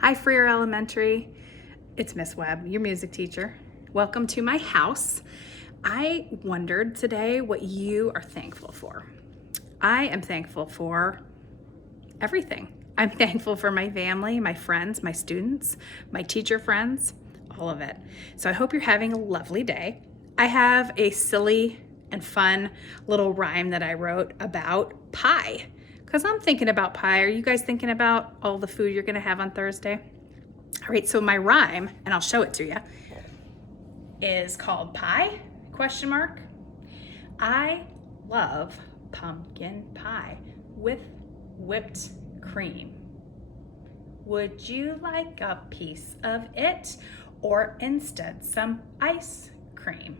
Hi, Freer Elementary. It's Miss Webb, your music teacher. Welcome to my house. I wondered today what you are thankful for. I am thankful for everything. I'm thankful for my family, my friends, my students, my teacher friends, all of it. So I hope you're having a lovely day. I have a silly and fun little rhyme that I wrote about pie, because I'm thinking about pie. Are you guys thinking about all the food you're gonna have on Thursday? All right, so my rhyme, and I'll show it to you, is called Pie, question mark. I love pumpkin pie with whipped cream. Would you like a piece of it, or instead some ice cream?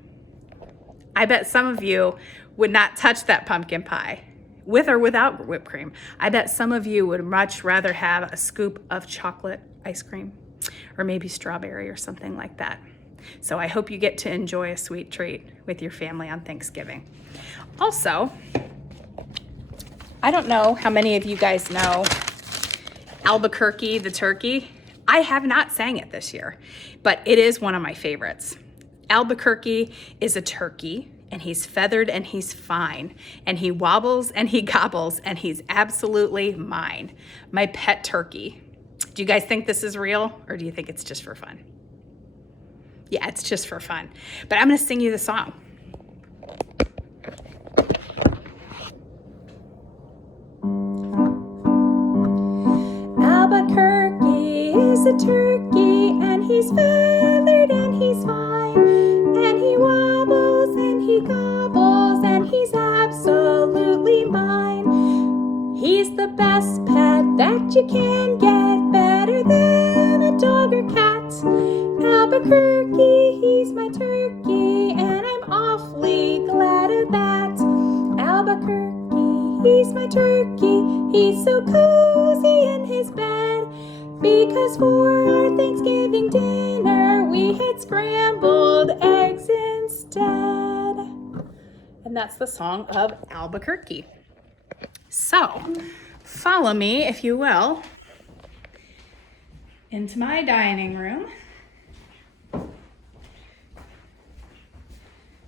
I bet some of you would not touch that pumpkin pie, with or without whipped cream. I bet some of you would much rather have a scoop of chocolate ice cream, or maybe strawberry or something like that. So I hope you get to enjoy a sweet treat with your family on Thanksgiving. Also, I don't know how many of you guys know Albuquerque the turkey. I have not sang it this year, but it is one of my favorites. Albuquerque is a turkey, and he's feathered and he's fine, and he wobbles and he gobbles, and he's absolutely mine. My pet turkey. Do you guys think this is real, or do you think it's just for fun? Yeah, it's just for fun. But I'm gonna sing you the song. Albuquerque is a turkey, and he's feathered and he's fine, and he wobbles and he gobbles, and he's absolutely mine. He's the best pet that you can get, better than a dog or cat. Albuquerque, he's my turkey, and I'm awfully glad of that. Albuquerque, he's my turkey, he's so cozy in his bed, because for our Thanksgiving dinner we had scrambled eggs instead. And that's the song of Albuquerque. So, follow me, if you will, into my dining room.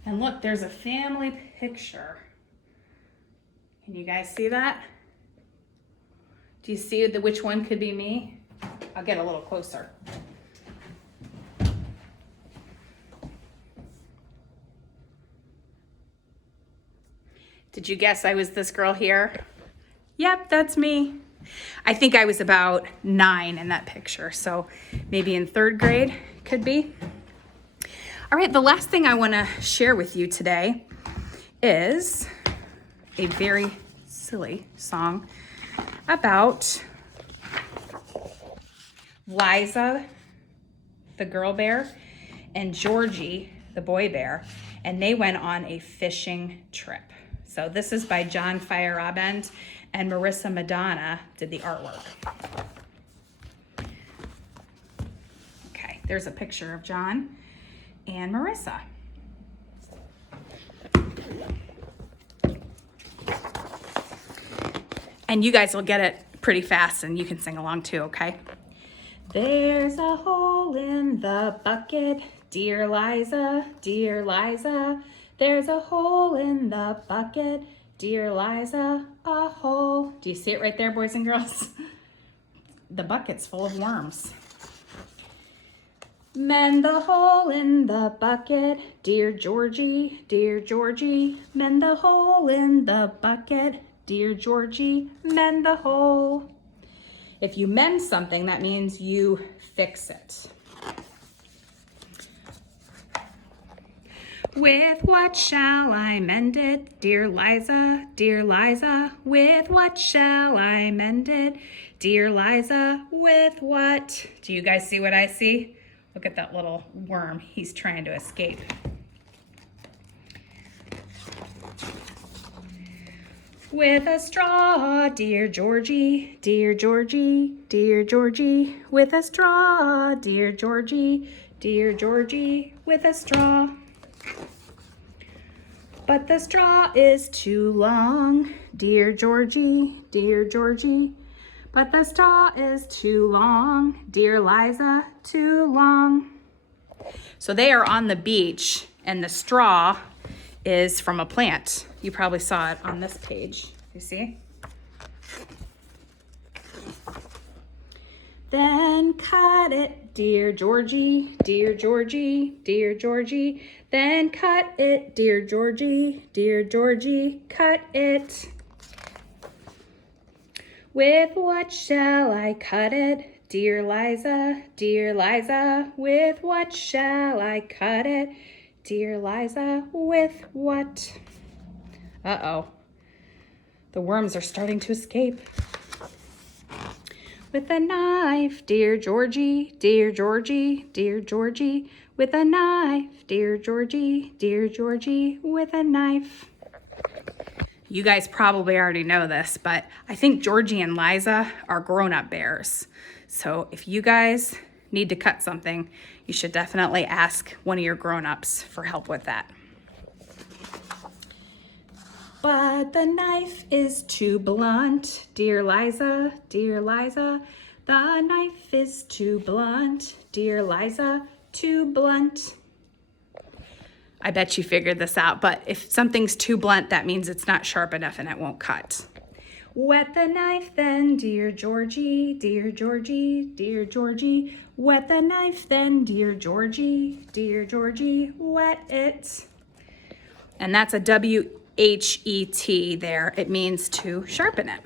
And look, there's a family picture. Can you guys see that? Do you see which one could be me? I'll get a little closer. Did you guess I was this girl here? Yep, that's me. I think I was about 9 in that picture, so maybe in 3rd grade, could be. All right, the last thing I want to share with you today is a very silly song about Liza, the girl bear, and Georgie, the boy bear, and they went on a fishing trip. So this is by John Feyerabend, and Marissa Madonna did the artwork. Okay, there's a picture of John and Marissa. And you guys will get it pretty fast, and you can sing along too, okay? There's a hole in the bucket, dear Liza, dear Liza. There's a hole in the bucket, dear Liza, a hole. Do you see it right there, boys and girls? The bucket's full of worms. Mend the hole in the bucket, dear Georgie, dear Georgie. Mend the hole in the bucket, dear Georgie, mend the hole. If you mend something, that means you fix it. With what shall I mend it, dear Liza, dear Liza? With what shall I mend it, dear Liza? With what? Do you guys see what I see? Look at that little worm. He's trying to escape. With a straw, dear Georgie, dear Georgie, dear Georgie. With a straw, dear Georgie, dear Georgie. With a straw. But the straw is too long, dear Georgie, dear Georgie. but the straw is too long. Dear Liza, too long. So they are on the beach, and the straw is from a plant. You probably saw it on this page. You see? Then cut it, dear Georgie, dear Georgie, dear Georgie. Then cut it, dear Georgie, dear Georgie, cut it. With what shall I cut it, dear Liza, dear Liza? With what shall I cut it, dear Liza? With what? Uh-oh. The worms are starting to escape. With a knife, dear Georgie, dear Georgie, dear Georgie. With a knife, dear Georgie, dear Georgie, with a knife. You guys probably already know this, but I think Georgie and Liza are grown-up bears. So if you guys need to cut something, you should definitely ask one of your grown-ups for help with that. But the knife is too blunt, dear Liza, dear Liza. The knife is too blunt, dear Liza, too blunt. I bet you figured this out, but if something's too blunt, that means it's not sharp enough and it won't cut. Wet the knife then, dear Georgie, dear Georgie, dear Georgie. Wet the knife then, dear Georgie, dear Georgie, wet it. And that's a W-H-E-T there. It means to sharpen it.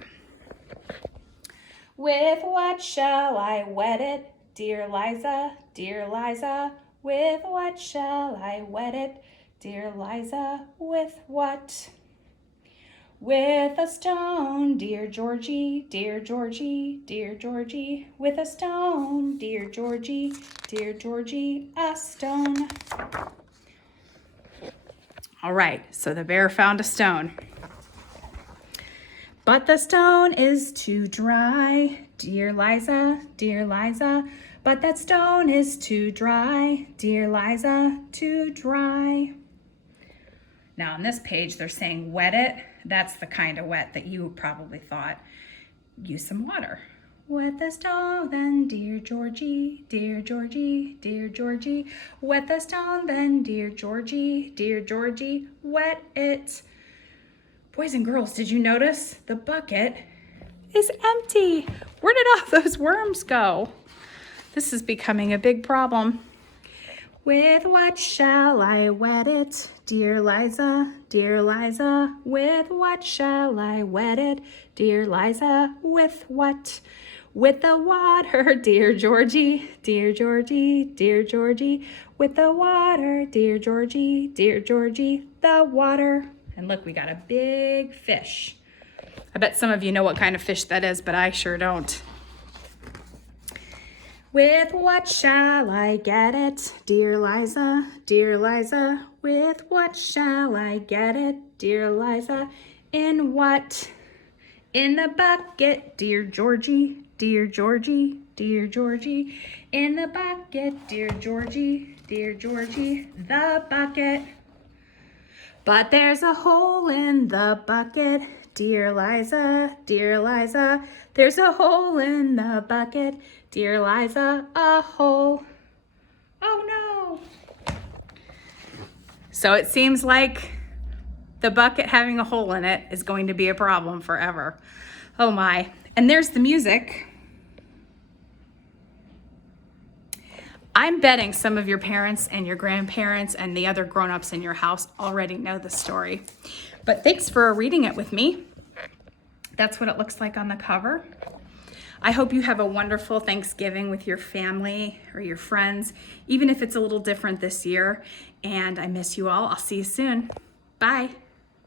With what shall I wet it, dear Liza, dear Liza? With what shall I wet it, dear Liza? With what? With a stone, dear Georgie, dear Georgie, dear Georgie. With a stone, dear Georgie, dear Georgie, a stone. All right, so the bear found a stone. But the stone is too dry, dear Liza, dear Liza. But that stone is too dry, dear Liza, too dry. Now on this page, they're saying wet it. That's the kind of wet that you probably thought. Use some water. Wet the stone then, dear Georgie, dear Georgie, dear Georgie. Wet the stone then, dear Georgie, dear Georgie, wet it. Boys and girls, did you notice the bucket is empty? Where did all those worms go? This is becoming a big problem. With what shall I wet it, dear Liza, dear Liza? With what shall I wet it, dear Liza? With what? With the water, dear Georgie, dear Georgie, dear Georgie. With the water, dear Georgie, dear Georgie, the water. And look, we got a big fish. I bet some of you know what kind of fish that is, but I sure don't. With what shall I get it, dear Liza, dear Liza? With what shall I get it, dear Liza? In what? In the bucket, dear Georgie, dear Georgie, dear Georgie. In the bucket, dear Georgie, dear Georgie, the bucket. But there's a hole in the bucket, dear Liza, dear Liza. There's a hole in the bucket, dear Liza, a hole. Oh no. So it seems like the bucket having a hole in it is going to be a problem forever. Oh my. And there's the music. I'm betting some of your parents and your grandparents and the other grown-ups in your house already know the story. But thanks for reading it with me. That's what it looks like on the cover. I hope you have a wonderful Thanksgiving with your family or your friends, even if it's a little different this year. And I miss you all. I'll see you soon. Bye.